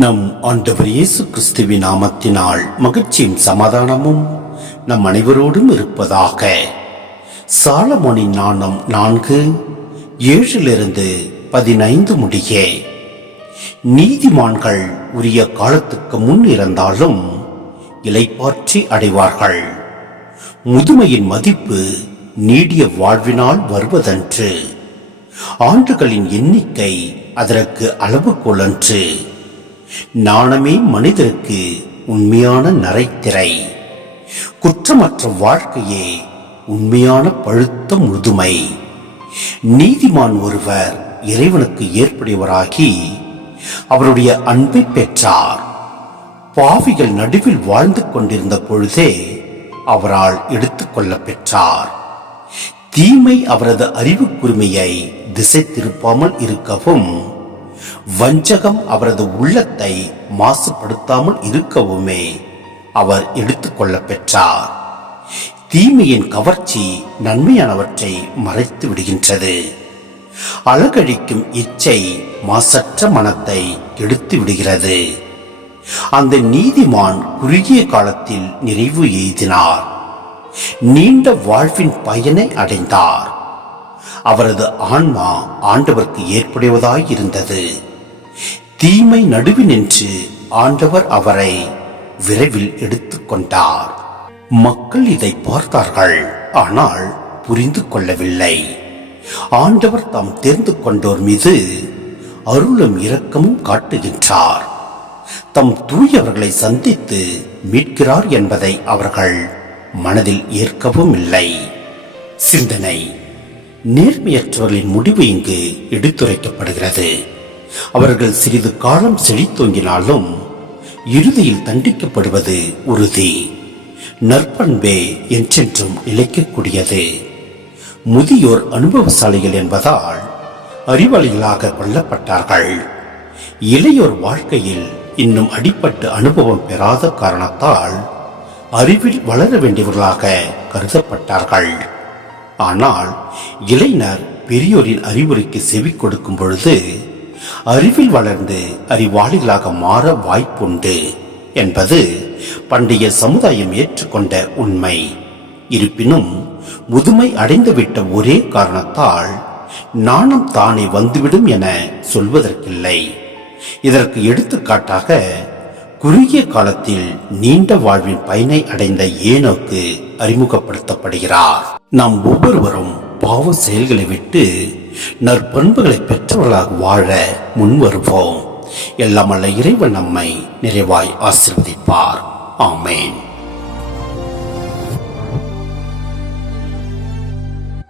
நம் ஆண்டவர் இயேசு கிறிஸ்துவின் நாமத்தினால் மகிழ்ச்சியும் சமாதானமும் நம் அனைவரோடும் இருப்பதாக. சாலமோனின் நாணம் நான்கு ஏழிலிருந்து பதினைந்து முடிய. நீதிமான்கள் உரிய காலத்துக்கு முன் இருந்தாலும் இலைப்பாற்றி அடைவார்கள். முதுமையின் மதிப்பு நீடிய வாழ்வினால் வருவதன்று. ஆண்டுகளின் எண்ணிக்கை அதற்கு அளவுகோலன்று நாணமே மனிதருக்கு உண்மையான நரைத்திரை. குற்றமற்ற வாழ்க்கையே உண்மையான பழுத்த முழுதுமை. நீதிமான் ஒருவர் இறைவனுக்கு ஏற்புடையவராகி அவருடைய அன்பை பெற்றார். பாவிகள் நடுவில் வாழ்ந்து கொண்டிருந்த பொழுதே அவரால் எடுத்துக்கொள்ள பெற்றார் தீமை அவரது அறிவு திசை திருப்பாமல் இருக்கவும் வஞ்சகம் அவரது உள்ளத்தை மாசுபடுத்தாமல் இருக்கவுமே அவர் எடுத்துக்கொள்ளப் பெற்றார். தீமையின் கவர்ச்சி நன்மையானவற்றை மறைத்து விடுகின்றது. அழகழிக்கும் இச்சை மாசற்ற மனத்தை எடுத்து விடுகிறது. அந்த நீதிமான் குறுகிய காலத்தில் நிறைவு எய்தினார். நீண்ட வாழ்வின் பயனை அடைந்தார். அவரது ஆன்மா ஆண்டவருக்கு ஏற்புடையவதாய் இருந்தது தீமை நடுவி நின்று ஆண்டவர் அவரை விரைவில் எடுத்துக்கொண்டார் மக்கள் இதை பார்த்தார்கள் ஆனால் புரிந்து கொள்ளவில்லை. ஆண்டவர் தாம் தேர்ந்து கொண்டோர் மீது அருளும் இரக்கமும் காட்டுகின்றார். தம் தூயவர்களை சந்தித்து மீட்கிறார் என்பதை அவர்கள் மனதில் ஏற்கவும் இல்லை. சிந்தனை நேர்மையற்றவர்களின் முடிவு இங்கு எடுத்துரைக்கப்படுகிறது. அவர்கள் சிறிது காலம் செழித்தோங்கினாலும் இறுதியில் தண்டிக்கப்படுவது உறுதி. நற்பண்பே என்றென்றும் நிலைக்கக்கூடியது. முதியோர் அனுபவசாலிகள் என்பதால் அறிவாளிகளாக கொல்லப்பட்டார்கள் இளையோர் வாழ்க்கையில் இன்னும் அடிப்பட்டு அனுபவம் பெறாத காரணத்தால் அறிவில் வளர வேண்டியவர்களாக கருதப்பட்டார்கள். ஆனால் இளைஞர் பெரியோரின் அறிவுரைக்கு செவி கொடுக்கும் பொழுது அறிவில் வளர்ந்து அறிவாளிகளாக மாற வாய்ப்புண்டு என்பது பண்டைய சமுதாயம் ஏற்றுக்கொண்ட உண்மை. இருப்பினும் முதுமை அடைந்துவிட்ட ஒரே காரணத்தால் நாணம் தானே வந்துவிடும் என சொல்வதற்கில்லை. இதற்கு எடுத்துக்காட்டாக குறுகிய காலத்தில் நீண்ட வாழ்வின் பயனை அடைந்த ஏனோக்கு அறிமுகப்படுத்தப்படுகிறார். நாம் ஒவ்வொருவரும் பாவ செயல்களை விட்டு நற்பண்புகளை பெற்றவர்களாக வாழ முன்வருவோம். எல்லாம் அல்ல இறைவன் நம்மை நிறைவாய் ஆசிர்வதிப்பார். ஆமேன்.